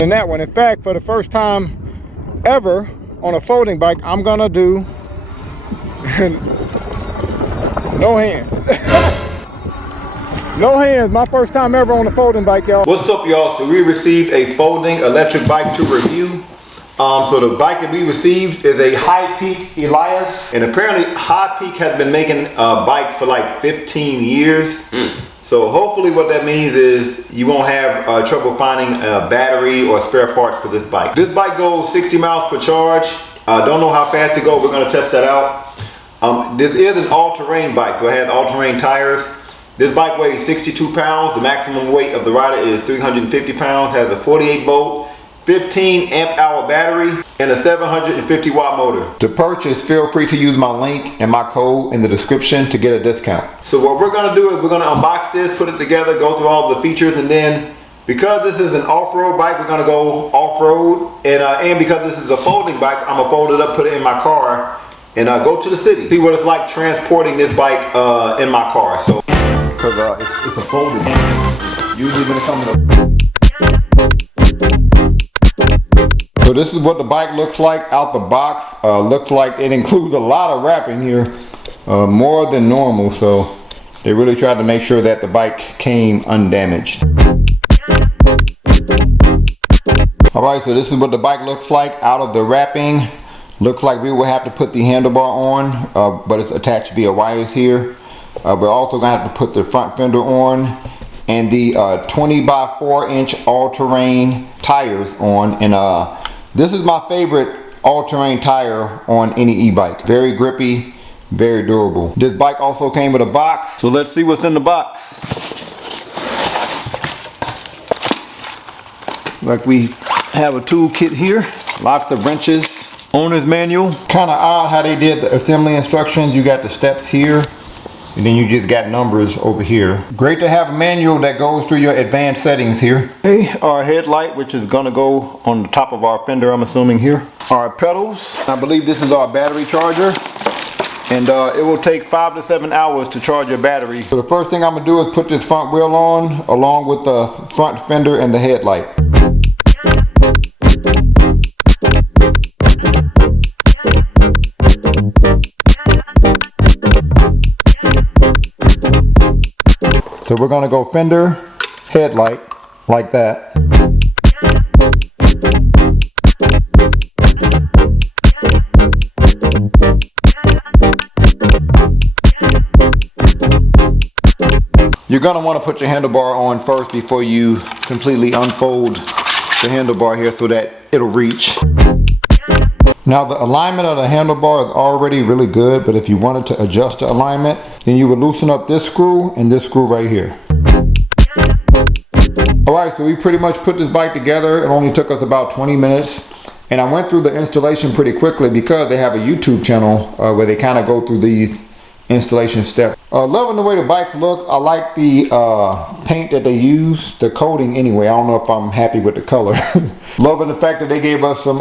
In that one, in fact, for the first time ever on a folding bike, I'm gonna do no hands. No hands, my first time ever on a folding bike, y'all. What's up, y'all? So we received a folding electric bike to review. So the bike that we received is a HiPEAK Elias, and apparently HiPEAK has been making bikes for like 15 years. So hopefully what that means is you won't have trouble finding a battery or spare parts for this bike. This bike goes 60 miles per charge. Don't know how fast it goes. We're going to test that out. This is an all-terrain bike, so it has all-terrain tires. This bike weighs 62 pounds. The maximum weight of the rider is 350 pounds. Has a 48 volt, 15 amp hour battery, and a 750 watt motor. To purchase, feel free to use my link and my code in the description to get a discount. So what we're gonna do is we're gonna unbox this, put it together, go through all the features, and then because this is an off-road bike, we're gonna go off-road, and because this is a folding bike, I'm gonna fold it up, put it in my car, and go to the city. See what it's like transporting this bike in my car. So, because it's a folding bike. Usually when it comes to So this is what the bike looks like out the box. Looks like it includes a lot of wrapping here, more than normal. So they really tried to make sure that the bike came undamaged. Alright, so this is what the bike looks like out of the wrapping. Looks like we will have to put the handlebar on, but it's attached via wires here. We're also going to have to put the front fender on, and the 20 by 4 inch all-terrain tires on. And this is my favorite all-terrain tire on any e-bike. Very grippy, very durable. This bike also came with a box. So let's see what's in the box. Like we have a tool kit here. Lots of wrenches. Owner's manual. Kind of odd how they did the assembly instructions. You got the steps here, and then you just got numbers over here. Great to have a manual that goes through your advanced settings here. Okay, our headlight, which is gonna go on the top of our fender, I'm assuming here. Our pedals. I believe this is our battery charger, and it will take 5 to 7 hours to charge your battery. So the first thing I'm gonna do is put this front wheel on, along with the front fender and the headlight. So we're going to go fender, headlight, like that. You're going to want to put your handlebar on first before you completely unfold the handlebar here so that it'll reach. Now the alignment of the handlebar is already really good, but if you wanted to adjust the alignment, then you would loosen up this screw and this screw right here. Alright, so we pretty much put this bike together. It only took us about 20 minutes. And I went through the installation pretty quickly because they have a YouTube channel where they kind of go through these installation steps. Loving the way the bikes look. I like the paint that they use, the coating anyway. I don't know if I'm happy with the color. Loving the fact that they gave us some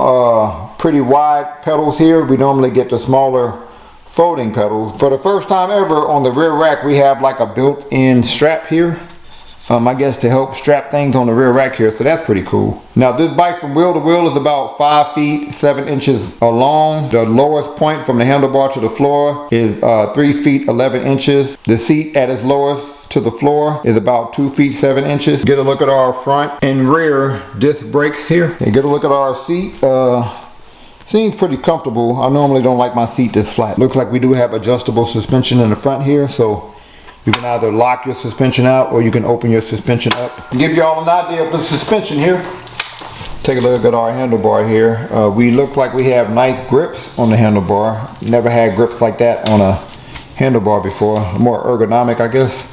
pretty wide pedals here. We normally get the smaller folding pedals. For the first time ever on the rear rack, we have like a built-in strap here. I guess to help strap things on the rear rack here, so that's pretty cool. Now this bike from wheel to wheel is about 5 feet 7 inches long. The lowest point from the handlebar to the floor is 3 feet 11 inches. The seat at its lowest to the floor is about 2 feet 7 inches. Get a look at our front and rear disc brakes here. And get a look at our seat. Seems pretty comfortable. I normally don't like my seat this flat. Looks like we do have adjustable suspension in the front here, so you can either lock your suspension out or you can open your suspension up. To give you all an idea of the suspension here, take a look at our handlebar here. We look like we have nice grips on the handlebar. Never had grips like that on a handlebar before. More ergonomic, I guess.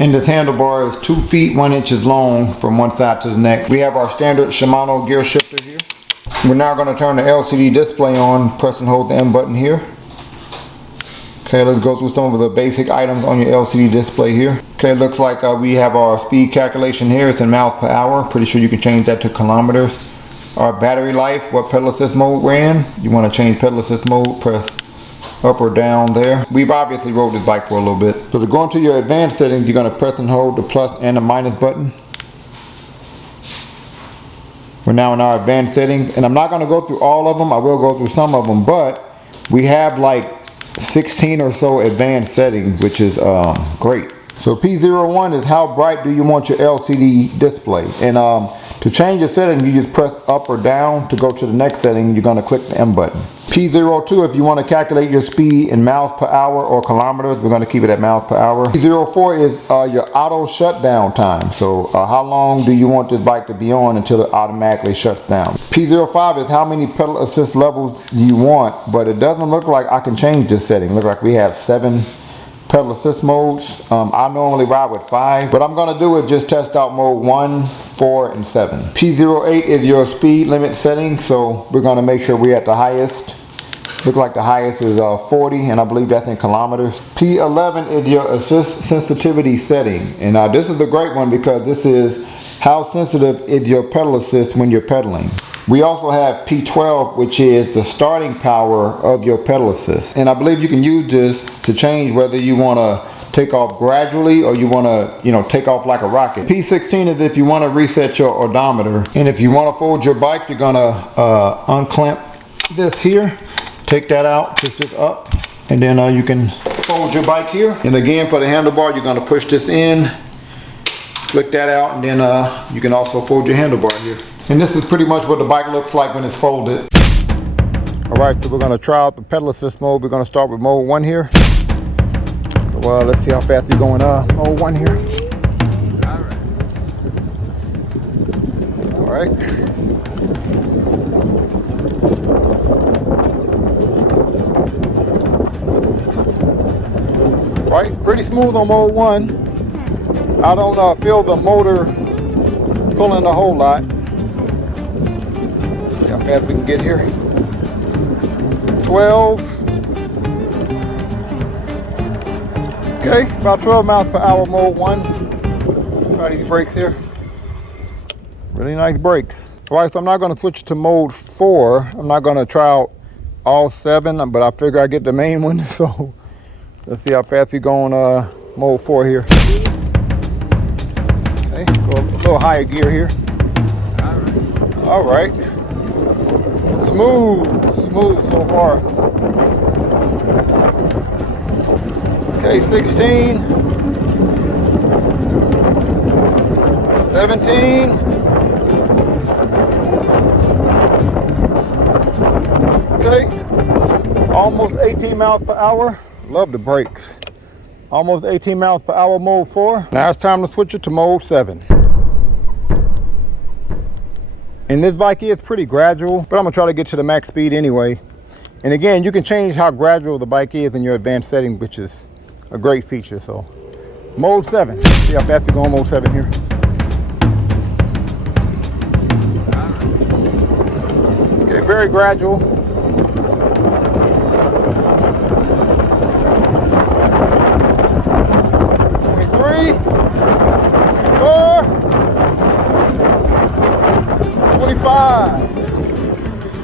And this handlebar is 2 feet 1 inches long from one side to the next. We have our standard Shimano gear shifter here. We're now going to turn the LCD display on. Press and hold the M button here. Okay, let's go through some of the basic items on your LCD display here. Okay, looks like we have our speed calculation here. It's in miles per hour. Pretty sure you can change that to kilometers. Our battery life, what pedal assist mode we're in. You want to change pedal assist mode, press up or down there. We've obviously rode this bike for a little bit. So to go into your advanced settings, you're going to press and hold the plus and the minus button. We're now in our advanced settings, and I'm not going to go through all of them. I will go through some of them, but we have like 16 or so advanced settings, which is great. So P01 is how bright do you want your LCD display, and to change the setting you just press up or down. To go to the next setting you're going to click the M button. P02 if you want to calculate your speed in miles per hour or kilometers. We're going to keep it at miles per hour. P04 is your auto shutdown time. So how long do you want this bike to be on until it automatically shuts down. P05 is how many pedal assist levels you want, but it doesn't look like I can change this setting. Look like we have 7 pedal assist modes. I normally ride with 5, but I'm going to do is just test out mode 1, 4, and 7. P08 is your speed limit setting, so we're going to make sure we're at the highest. Look like the highest is 40, and I believe that's in kilometers. P11 is your assist sensitivity setting, and this is a great one because this is how sensitive is your pedal assist when you're pedaling. We also have P12, which is the starting power of your pedal assist. And I believe you can use this to change whether you want to take off gradually or you want to, take off like a rocket. P16 is if you want to reset your odometer. And if you want to fold your bike, you're going to unclamp this here. Take that out, push this up, and then you can fold your bike here. And again, for the handlebar, you're going to push this in, flick that out, and then you can also fold your handlebar here. And this is pretty much what the bike looks like when it's folded. Alright, so we're going to try out the pedal assist mode. We're going to start with mode 1 here. So let's see how fast we're going. Mode 1 here. Alright. Right, pretty smooth on mode 1. I don't feel the motor pulling a whole lot. See how fast we can get here. 12. Okay, about 12 miles per hour mode 1. Try these brakes here. Really nice brakes. Alright, so I'm not going to switch to mode 4. I'm not going to try out all 7, but I figure I get the main one. So let's see how fast we go on mode 4 here. Okay, go a little higher gear here. Alright. Smooth so far. Okay, 16. 17. Okay. Almost 18 miles per hour. Love the brakes. Almost 18 miles per hour mode 4. Now it's time to switch it to mode 7. And this bike is pretty gradual, but I'm gonna try to get to the max speed anyway. And again, you can change how gradual the bike is in your advanced setting, which is a great feature. So mode 7. See how fast we go on mode 7 here. Okay, very gradual.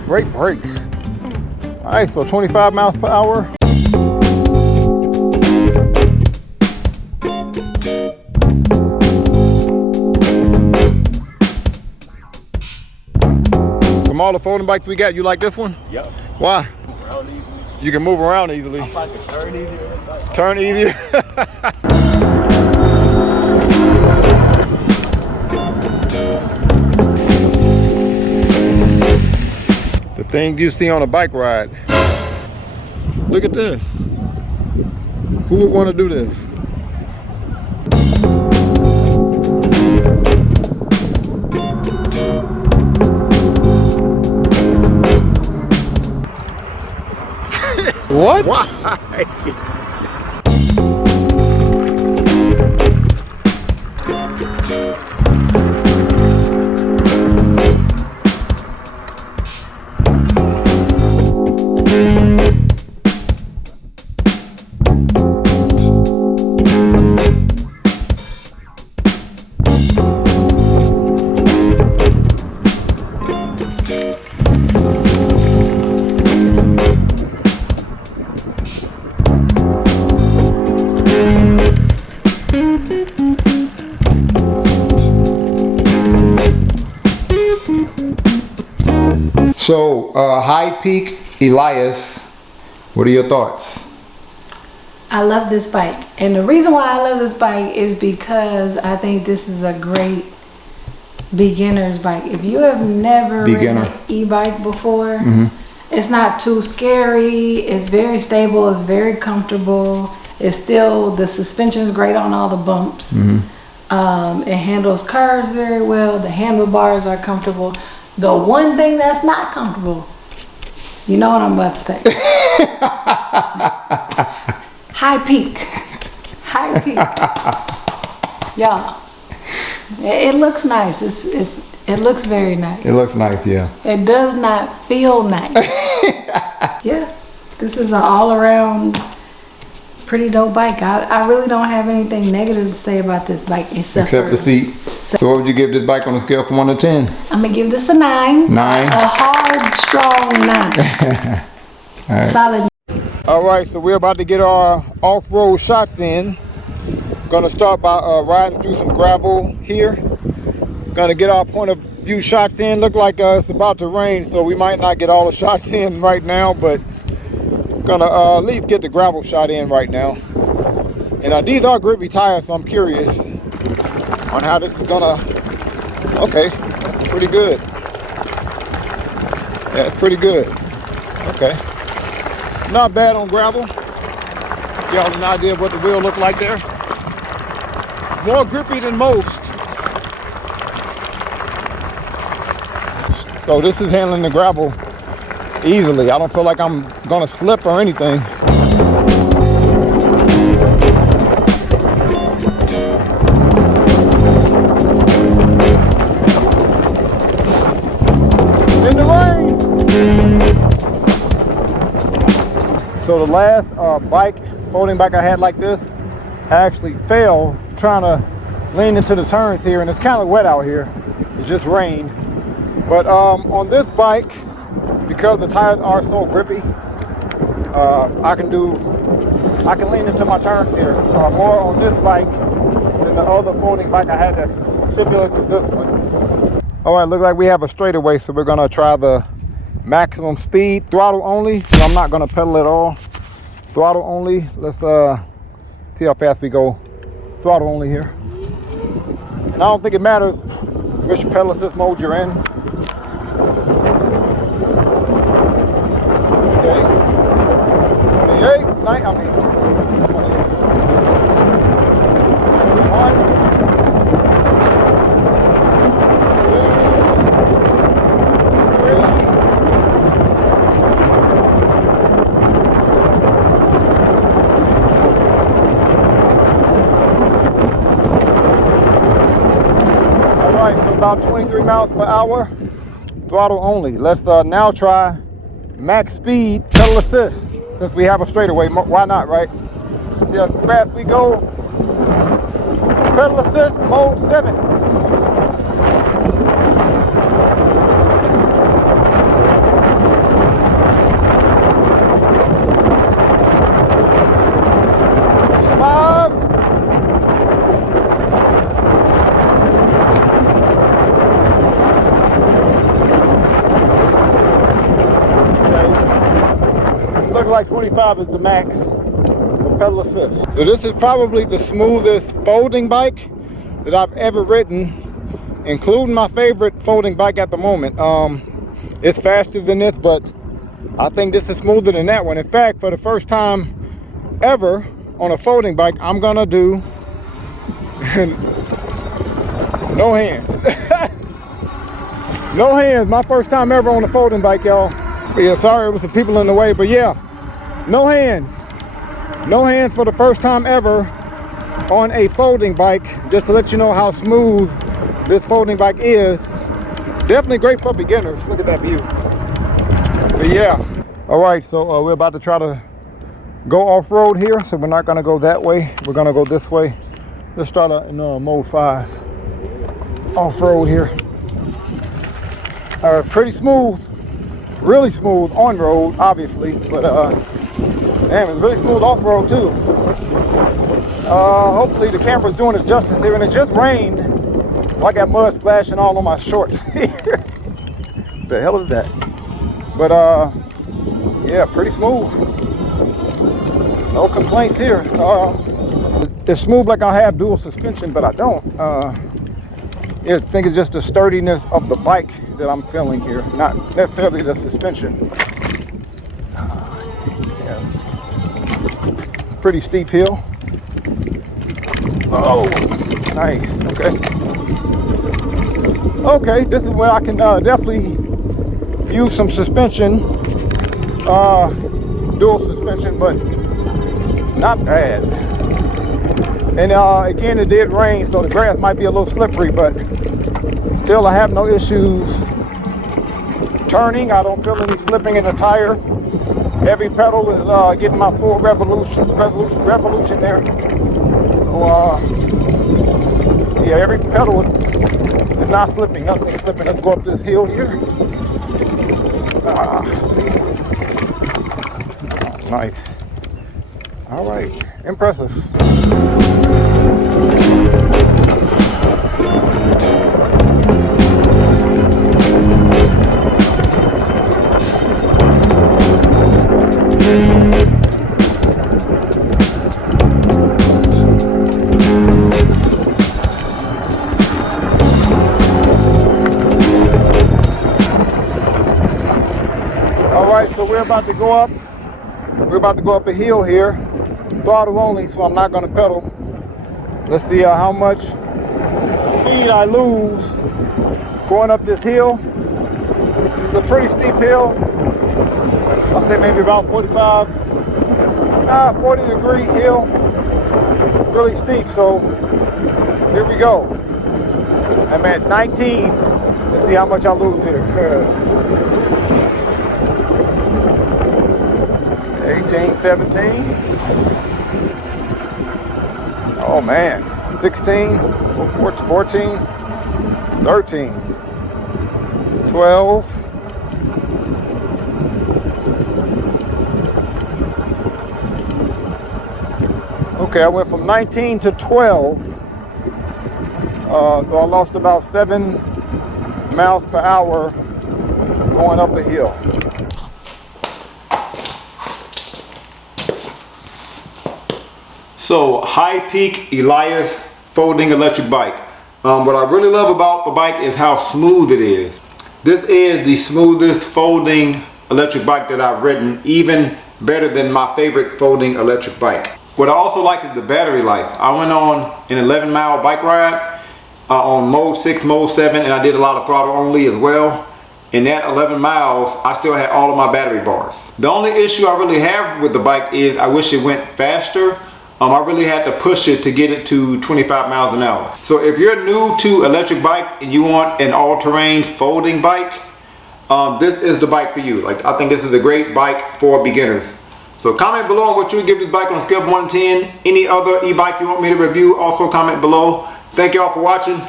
Great brakes. All right, so 25 miles per hour. From all the folding bikes we got, you like this one? Yep. Why? You can move around easily. I can turn easier. Turn easier. The things you see on a bike ride. Look at this. Who would want to do this? What? Why? So, HiPEAK Elias, what are your thoughts? I love this bike, and the reason why I love this bike is because I think this is a great beginner's bike. If you have never ridden an e-bike before, it's not too scary, it's very stable, it's very comfortable, it's still, the suspension is great on all the bumps. It handles curves very well, the handlebars are comfortable. The one thing that's not comfortable, you know what I'm about to say. HiPEAK. HiPEAK. Y'all, it looks nice. It looks very nice. It looks nice, yeah. It does not feel nice. Yeah, this is an all-around pretty dope bike. I really don't have anything negative to say about this bike except the seat. So what would you give this bike on a scale from 1 to 10? I'm gonna give this a 9. 9? A hard, strong 9. All right. Solid. All right, so we're about to get our off-road shots in. Gonna start by riding through some gravel here. Gonna get our point of view shots in. Look like it's about to rain, so we might not get all the shots in right now, but gonna at least get the gravel shot in right now. And these are grippy tires, so I'm curious on how this is gonna. Okay, that's pretty good. Yeah, it's pretty good. Okay, not bad on gravel. Give y'all an idea of what the wheel look like there. More grippy than most. So this is handling the gravel easily. I don't feel like I'm gonna slip or anything. In the rain. So the last folding bike I had like this, I actually fell trying to lean into the turns here, and it's kind of wet out here. It just rained. But on this bike, because the tires are so grippy, I can lean into my turns here more on this bike than the other folding bike I had that's similar to this one. All right, look like we have a straightaway, so we're gonna try the maximum speed, throttle only. So I'm not gonna pedal at all. Throttle only. Let's see how fast we go. Throttle only here. And I don't think it matters which pedal assist mode you're in. Okay. 28, 9, 28. 1, about 23 miles per hour, throttle only. Let's now try max speed pedal assist, since we have a straightaway. Why not, right? See how fast we go. Pedal assist mode 7. Like 25 is the max for pedal assist. So this is probably the smoothest folding bike that I've ever ridden, including my favorite folding bike at the moment. It's faster than this, but I think this is smoother than that one. In fact, for the first time ever on a folding bike, I'm gonna do no hands. No hands, my first time ever on a folding bike, y'all. Yeah, sorry, it was some people in the way, but yeah. No hands. No hands for the first time ever on a folding bike. Just to let you know how smooth this folding bike is. Definitely great for beginners. Look at that view. But yeah. All right, so we're about to try to go off-road here. So we're not gonna go that way. We're gonna go this way. Let's start in mode 5. Off-road here. Pretty smooth. Really smooth on-road, obviously. But damn, it's really smooth off-road too. Hopefully the camera's doing it justice here. And it just rained. So I got mud splashing all on my shorts here. The hell is that? But yeah, pretty smooth. No complaints here. It's smooth like I have dual suspension, but I don't. I think it's just the sturdiness of the bike that I'm feeling here, not necessarily the suspension. Yeah. Pretty steep hill. Oh, nice. Okay. Okay, this is where I can definitely use some suspension, dual suspension, but not bad. And again, it did rain, so the grass might be a little slippery, but still I have no issues turning. I don't feel any slipping in the tire. Every pedal is getting my full revolution there. So, yeah, every pedal is not slipping, nothing slipping. Let's go up this hill here. Nice. All right, impressive. So we're about to go up. We're about to go up a hill here. Throttle only, so I'm not going to pedal. Let's see how much speed I lose going up this hill. It's a pretty steep hill. I'll say maybe about 40 degree hill. It's really steep, so here we go. I'm at 19. Let's see how much I lose here. 18, 17. Oh man, 16, 14, 13, 12. Okay, I went from 19 to 12. So I lost about 7 miles per hour going up a hill. So, HiPEAK Elias folding electric bike. What I really love about the bike is how smooth it is. This is the smoothest folding electric bike that I've ridden, even better than my favorite folding electric bike. What I also like is the battery life. I went on an 11-mile bike ride on mode 6, mode 7, and I did a lot of throttle only as well. In that 11 miles, I still had all of my battery bars. The only issue I really have with the bike is I wish it went faster. I really had to push it to get it to 25 miles an hour. So if you're new to electric bike and you want an all-terrain folding bike, this is the bike for you. Like, I think this is a great bike for beginners. So comment below on what you would give this bike on a scale of 1 to 10. Any other e-bike you want me to review, also comment below. Thank you all for watching.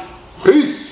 Peace.